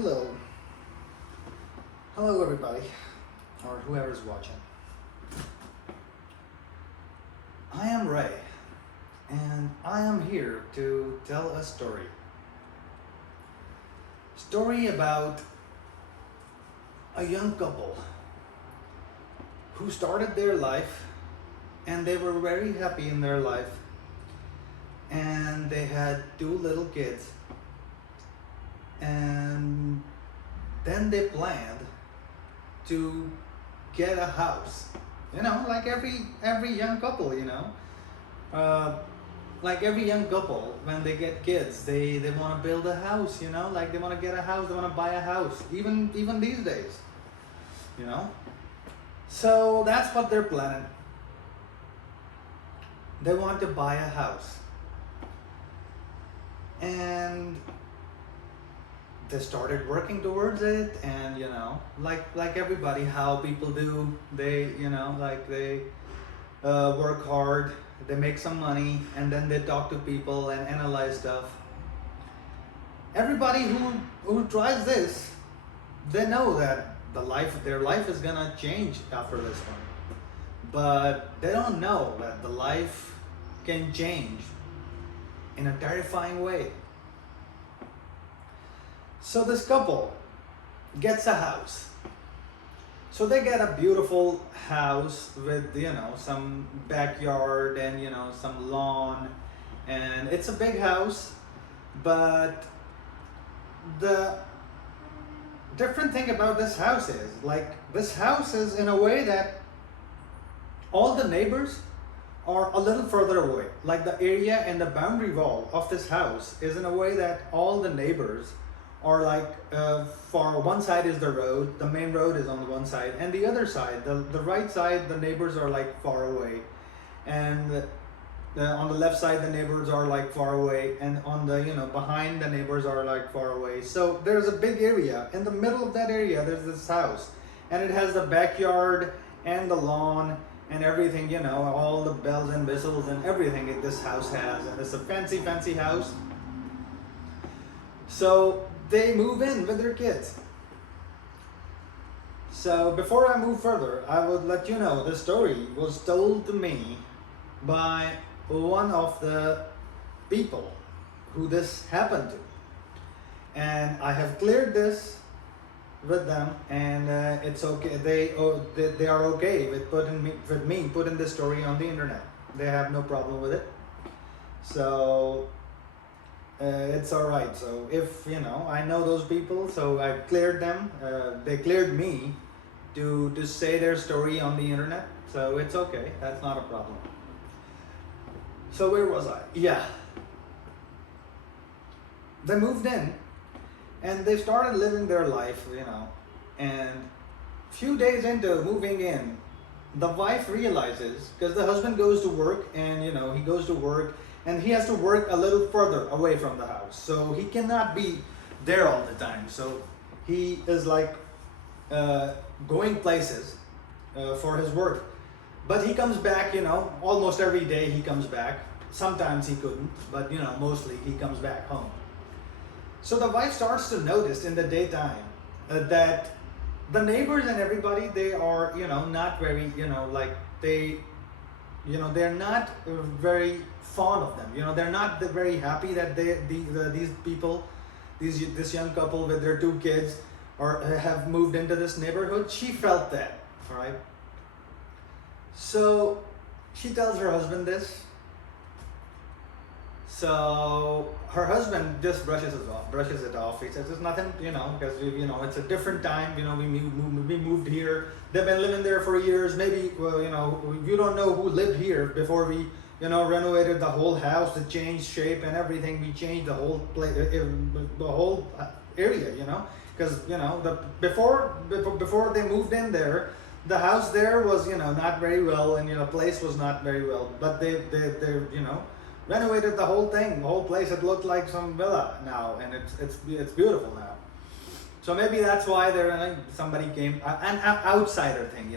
Hello. Hello, everybody, or whoever's watching. I am Ray, and I am here to tell a story. Story about a young couple who started their life and they were very happy in their life, and they had 2 little kids, and then they planned to get a house. Like every young couple, like every young couple, when they get kids, they want to build a house. Like they want to get a house, they want to buy a house. Even these days, you know. So that's what they're planning. They want to buy a house, and they started working towards it, and like everybody, how people do, they work hard, they make some money, and then they talk to people and analyze stuff. Everybody who tries this, they know that their life is gonna change after this one, but they don't know that the life can change in a terrifying way. So this couple gets a house. So they get a beautiful house with some backyard and some lawn, and it's a big house. But the different thing about this house is, this house is in a way that all the neighbors are a little further away. Like the area and the boundary wall of this house is in a way that all the neighbors are for one side is the road, the main road is on the one side, and the other side, the right side, the neighbors are far away, and on the left side the neighbors are far away, and on the behind the neighbors are far away. So there's a big area. In the middle of that area there's this house, and it has the backyard and the lawn and everything, all the bells and whistles and everything that this house has, and it's a fancy house. So they move in with their kids. So before I move further, I would let you know the story was told to me by one of the people who this happened to. And I have cleared this with them, and it's okay. They are okay with putting this story on the internet. They have no problem with it. So it's all right. So if I know those people, so I cleared them. They cleared me to say their story on the internet. So it's okay. That's not a problem. So where was I? Yeah. They moved in, and they started living their life. And few days into moving in, the wife realizes, because the husband goes to work, and he goes to work. And he has to work a little further away from the house. So he cannot be there all the time. So he is going places for his work. But he comes back, almost every day he comes back. Sometimes he couldn't, but mostly he comes back home. So the wife starts to notice in the daytime that the neighbors and everybody, they are, not very, they're not very fond of them. They're not very happy that these people, this young couple with their 2 kids, have moved into this neighborhood. She felt that, all right. So she tells her husband this. So her husband just brushes it off. He says it's nothing, because it's a different time. We moved here. They've been living there for years. Maybe, you don't know who lived here before we, renovated the whole house to change shape and everything. We changed the whole place, the whole area, because before they moved in there, the house there was not very well, and place was not very well. But they renovated the whole thing, the whole place. It looked like some villa now, and it's beautiful now. So maybe that's why somebody came, an outsider thing,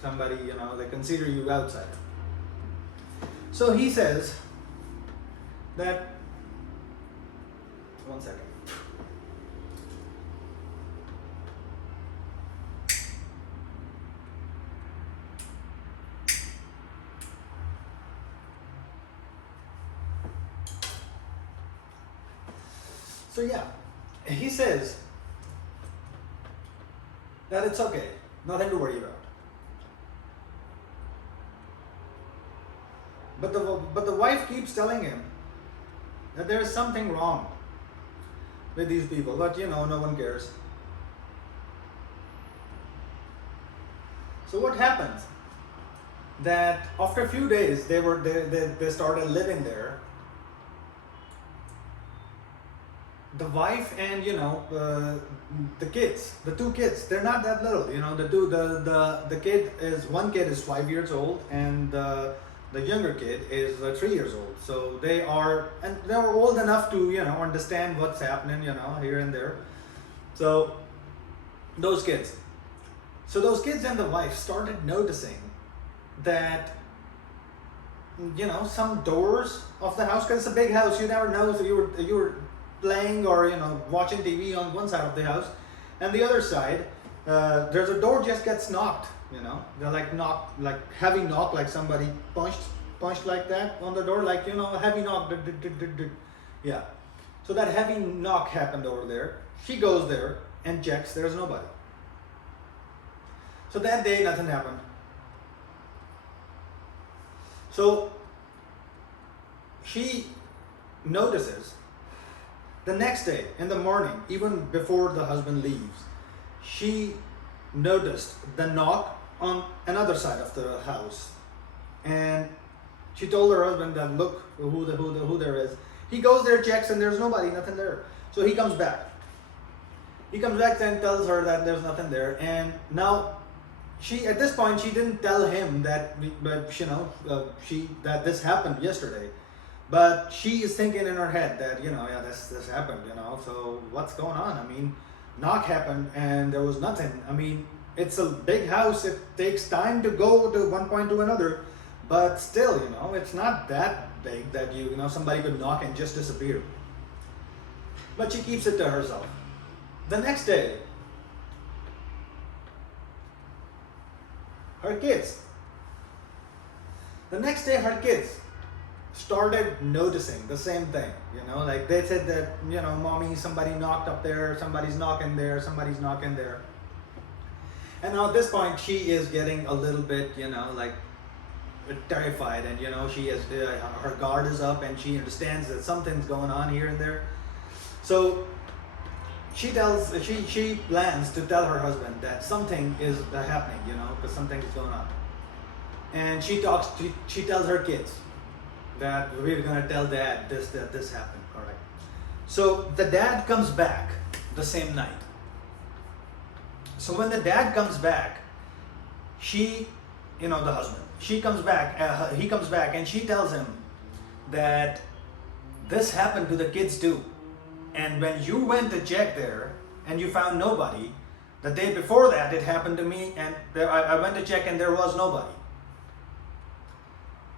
somebody, they consider you outsider. So he says that, one second. So yeah, he says that it's okay, nothing to worry about. But the wife keeps telling him that there is something wrong with these people, but no one cares. So what happens? That after a few days, they started living there. The wife and the kids, the two kids, they're not that little. One kid is 5 years old, and the younger kid is 3 years old. So they are old enough to understand what's happening here and there. So those kids and the wife started noticing that some doors of the house, because it's a big house, you never know. So you were playing or watching TV on one side of the house, and the other side there's a door just gets knocked. They're like heavy knock, like somebody punched like that on the door, like a heavy knock. Yeah. So that heavy knock happened over there. She goes there and checks. There's nobody. So that day nothing happened. So she notices the next day in the morning, even before the husband leaves, she noticed the knock on another side of the house, and she told her husband that look who there is. He goes there, checks, and there's nobody, nothing there. So he comes back. And tells her that there's nothing there, and now at this point she didn't tell him that, but that this happened yesterday. But she is thinking in her head that this happened, so what's going on? I mean, knock happened and there was nothing. I mean, it's a big house. It takes time to go to one point to another, but still, it's not that big that somebody could knock and just disappear. But she keeps it to herself. The next day, her kids started noticing the same thing. Like they said that, mommy, somebody knocked up there, somebody's knocking there. And now at this point, she is getting a little bit, like terrified, and she is her guard is up, and she understands that something's going on here and there. So she plans to tell her husband that something is happening, because something is going on. And she tells her kids that we're gonna tell dad that this happened. All right. So the dad comes back the same night. So when the dad comes back, the husband, he comes back and she tells him that this happened to the kids too. And when you went to check there and you found nobody, the day before that it happened to me, and I went to check and there was nobody.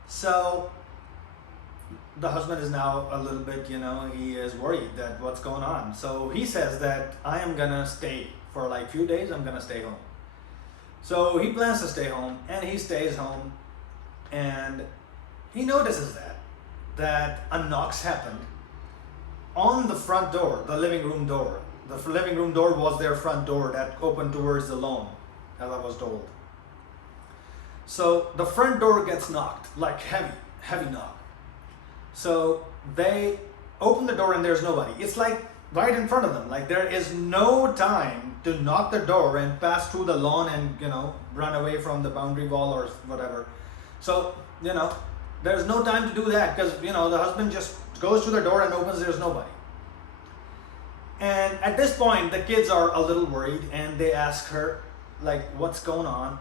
So the husband is now a little bit, he is worried that what's going on. So he says that I am gonna stay for like a few days, I'm gonna stay home. So he plans to stay home, and he stays home, and he notices that a knocks happened on the front door, the living room door. The living room door was their front door that opened towards the lawn, as I was told. So the front door gets knocked, like heavy knock. So they open the door and there's nobody. It's like right in front of them. Like there is no time to knock the door and pass through the lawn and, run away from the boundary wall or whatever. So, there's no time to do that, because, the husband just goes to the door and opens, there's nobody. And at this point, the kids are a little worried, and they ask her, like, what's going on?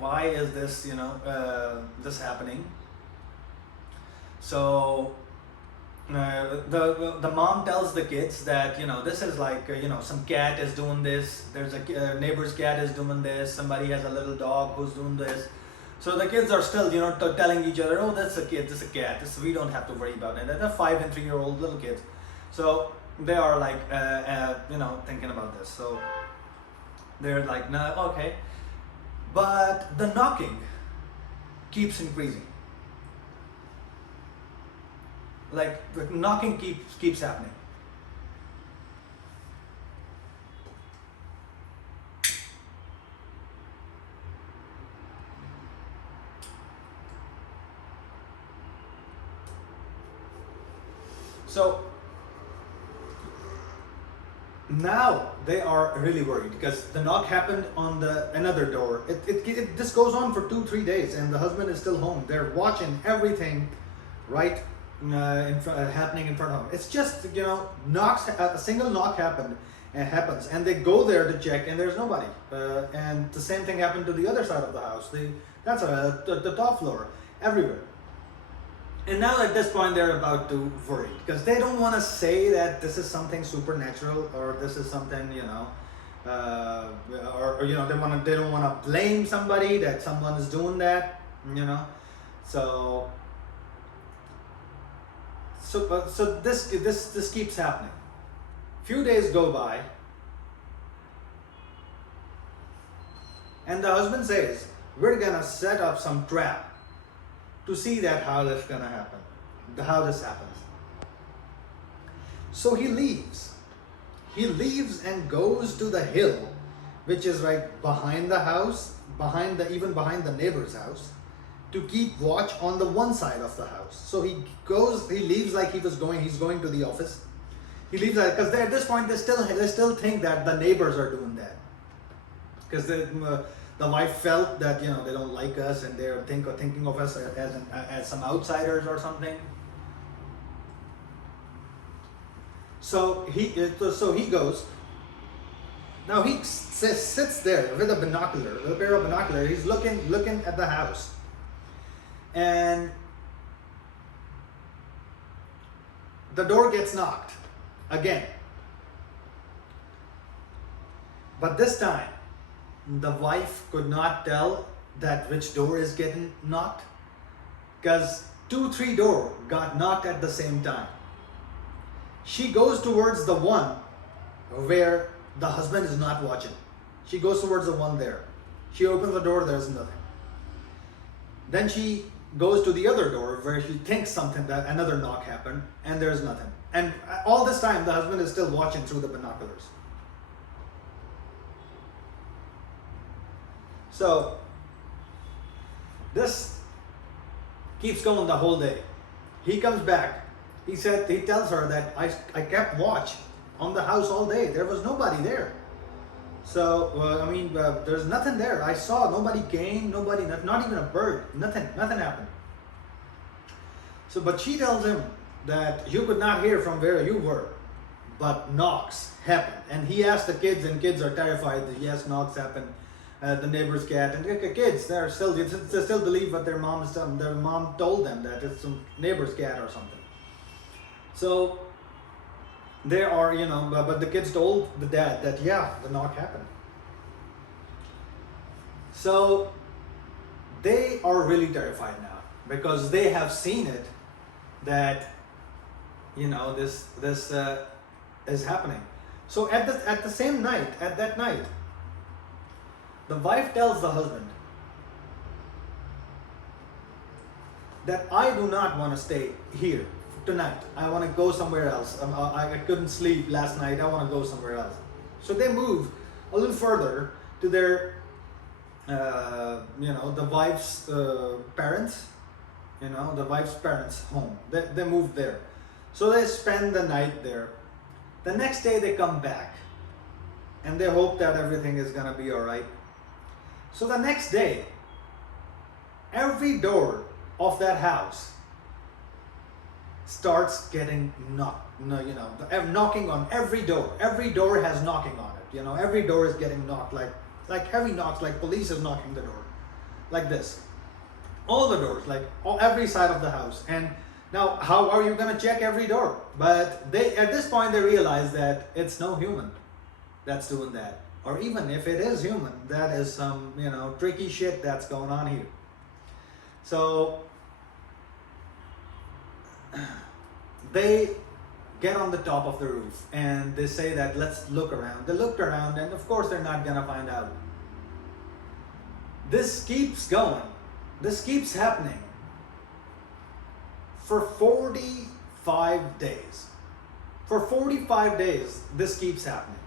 Why is this, this happening? So the mom tells the kids that this is like some cat is doing this, there's a neighbor's cat is doing this, somebody has a little dog who's doing this. So the kids are still telling each other, oh, that's a kid, that's a cat, we don't have to worry about it. And they're 5 and 3-year-old little kids, so they are like thinking about this. So they're like, no, okay. But the knocking keeps increasing. Like the knocking keeps happening. So now they are really worried because the knock happened on the another door. This goes on for 2-3 days, and the husband is still home. They're watching everything, right, happening in front of them. It's just, knocks. A single knock happens, and they go there to check, and there's nobody. And the same thing happened to the other side of the house. That's the top floor, everywhere. And now at this point they're about to worry because they don't want to say that this is something supernatural or this is something, they don't want to blame somebody that someone is doing that, So this keeps happening. Few days go by, and the husband says, "We're gonna set up some trap to see that how this gonna happen, how this happens." So he leaves. He leaves and goes to the hill, which is right behind the house, even behind the neighbor's house, to keep watch on the one side of the house. So he leaves like he's going to the office. He leaves that because at this point they still think that the neighbors are doing that, because the wife felt that they don't like us and they're thinking of us as some outsiders or something. So he goes. Now he sits there with a pair of binoculars. He's looking at the house, and the door gets knocked again. But this time, the wife could not tell that which door is getting knocked, because 2-3 doors got knocked at the same time. She goes towards the one where the husband is not watching. She goes towards the one there. She opens the door, there's nothing. Then she goes to the other door where she thinks that another knock happened, and there's nothing. And all this time the husband is still watching through the binoculars. So this keeps going the whole day. He comes back. He tells her that I kept watch on the house all day. There was nobody there. So there's nothing there. I saw nobody came, not even a bird. Nothing happened. So, but she tells him that you could not hear from where you were, but knocks happened. And he asked the kids, and kids are terrified that yes, knocks happened. The neighbor's cat, and the kids, they still believe what their mom told them, that it's some neighbor's cat or something. So they are, but the kids told the dad that the knock happened. So they are really terrified now because they have seen it, that this is happening. So at that night, the wife tells the husband that I do not want to stay here tonight. I want to go somewhere else. I couldn't sleep last night. I want to go somewhere else. So they move a little further to their, the wife's parents, the wife's parents' home. They moved there. So they spend the night there. The next day they come back and they hope that everything is going to be all right. So the next day, every door of that house starts getting knocking on every door. Every door has knocking on it. Every door is getting knocked, like heavy knocks, like police is knocking the door, like this. All the doors, every side of the house. And now, how are you going to check every door? But at this point, they realize that it's no human that's doing that. Or even if it is human, that is some, tricky shit that's going on here. So they get on the top of the roof and they say that let's look around. They looked around, and of course they're not gonna find out. This keeps going. This keeps happening for 45 days. For 45 days, this keeps happening.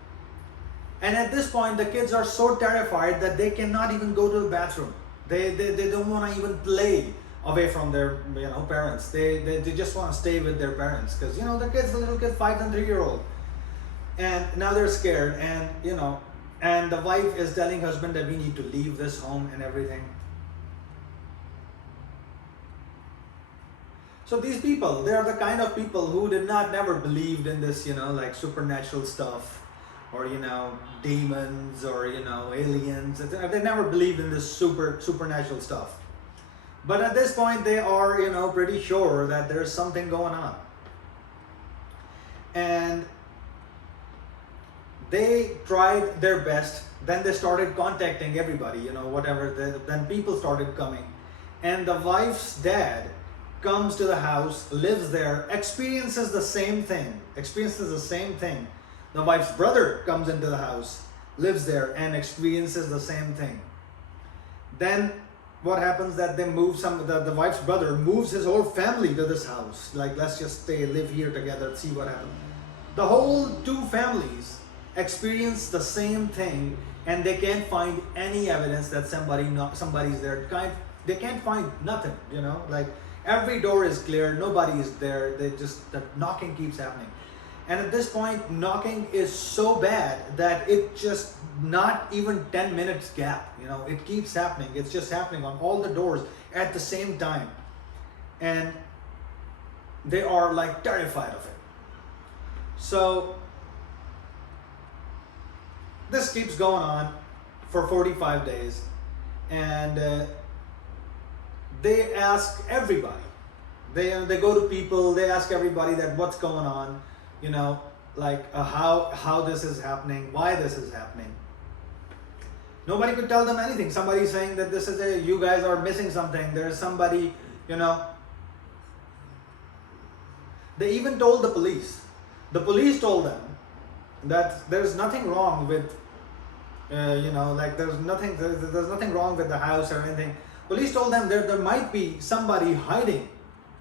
And at this point, the kids are so terrified that they cannot even go to the bathroom. They don't want to even play away from their parents. They just want to stay with their parents because the kids, the little kid, 5 and 3 year old, and now they're scared, and and the wife is telling husband that we need to leave this home and everything. So these people, they are the kind of people who did not never believed in this, like supernatural stuff, or demons, or aliens. They never believed in this supernatural stuff. But at this point, they are pretty sure that there's something going on, and they tried their best. Then they started contacting everybody, whatever. Then people started coming, and the wife's dad comes to the house, lives there, experiences the same thing. The wife's brother comes into the house, lives there, and experiences the same thing. Then what happens that they move the wife's brother moves his whole family to this house. Like, let's just live here together, see what happens. The whole two families experience the same thing, and they can't find any evidence that somebody's there. They can't find nothing, like every door is clear, nobody is there. The knocking keeps happening. And at this point, knocking is so bad that it just not even 10 minutes gap. It keeps happening. It's just happening on all the doors at the same time. And they are like terrified of it. So this keeps going on for 45 days. And they ask everybody. They go to people, they ask everybody that what's going on. Like how this is happening, why this is happening. Nobody could tell them anything. Somebody saying that this is you guys are missing something. There's somebody, They even told the police. The police told them that there's nothing wrong with, like there's nothing wrong with the house or anything. Police told them there might be somebody hiding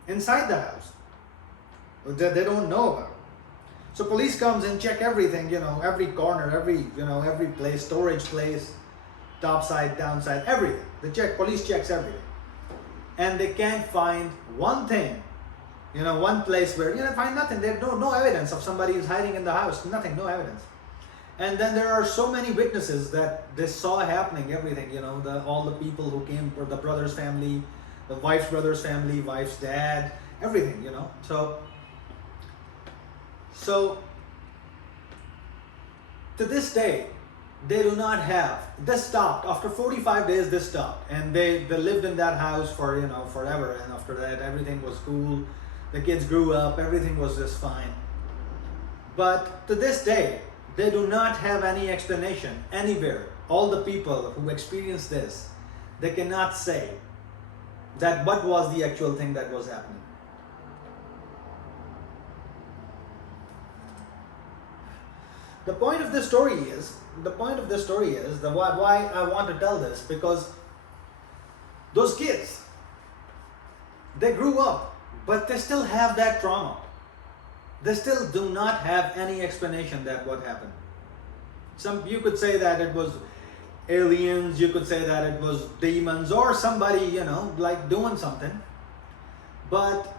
inside the house that they don't know about. So police comes and check everything, every corner, every place, storage place, top side, downside, everything. Police checks everything. And they can't find one thing, one place where, find nothing. There's no evidence of somebody who's hiding in the house, nothing, no evidence. And then there are so many witnesses that they saw happening, everything, all the people who came, for the brother's family, the wife's brother's family, wife's dad, everything, So, to this day, they do not have, this stopped, after 45 days this stopped, and they lived in that house for, forever, and after that everything was cool, the kids grew up, everything was just fine. But to this day, they do not have any explanation anywhere. All the people who experienced this, they cannot say that what was the actual thing that was happening. The point of this story is why I want to tell this, because those kids, they grew up, but they still have that trauma. They still do not have any explanation that what happened. You could say that it was aliens, you could say that it was demons, or somebody, like doing something. But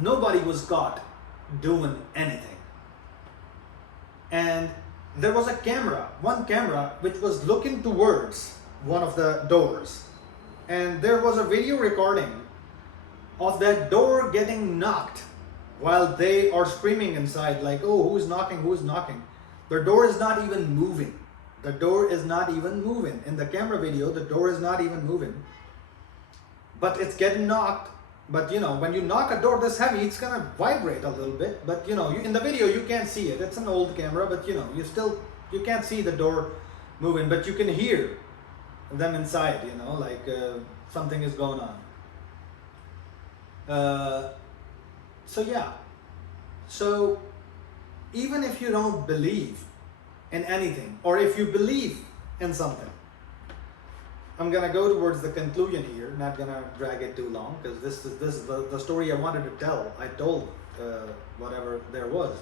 nobody was caught doing anything. And there was one camera, which was looking towards one of the doors. And there was a video recording of that door getting knocked while they are screaming inside, like, oh, who's knocking? The door is not even moving. In the camera video, the door is not even moving. But it's getting knocked. But when you knock a door this heavy, it's gonna vibrate a little bit. But in the video you can't see it. It's an old camera, but you can't see the door moving, but you can hear them inside. Like something is going on. So even if you don't believe in anything, or if you believe in something, I'm gonna go towards the conclusion here. Not gonna drag it too long, because this is the story I wanted to tell. I told whatever there was,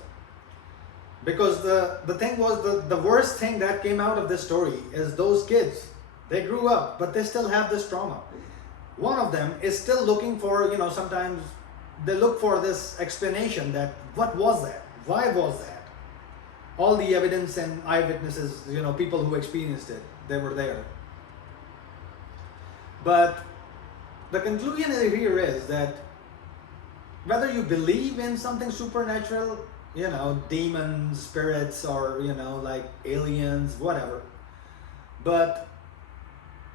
because the thing was, the worst thing that came out of this story is those kids. They grew up, but they still have this trauma. one of them is still looking for, sometimes they look for this explanation that what was that? Why was that? All the evidence and eyewitnesses, people who experienced it, they were there. But the conclusion here is that whether you believe in something supernatural, demons, spirits, or, like aliens, whatever, but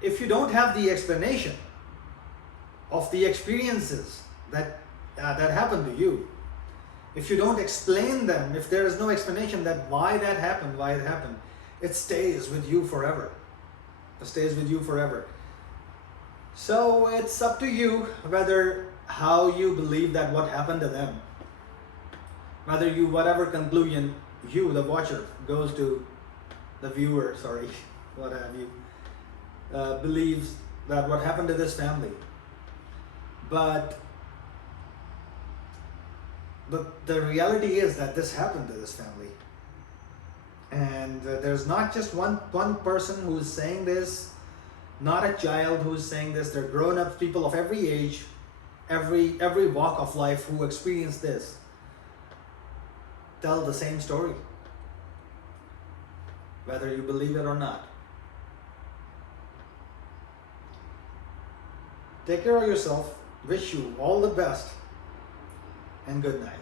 if you don't have the explanation of the experiences that happened to you, if you don't explain them, if there is no explanation that why it happened, it stays with you forever. It stays with you forever. So it's up to you whether how you believe that what happened to them. Whether you, whatever conclusion you, the watcher, goes to, the viewer, sorry, what have you, believes that what happened to this family. But the reality is that this happened to this family. And there's not just one person who's saying this, not a child who's saying this. They're grown-up people of every age, every walk of life who experience this, tell the same story, whether you believe it or not. Take care of yourself. Wish you all the best and good night.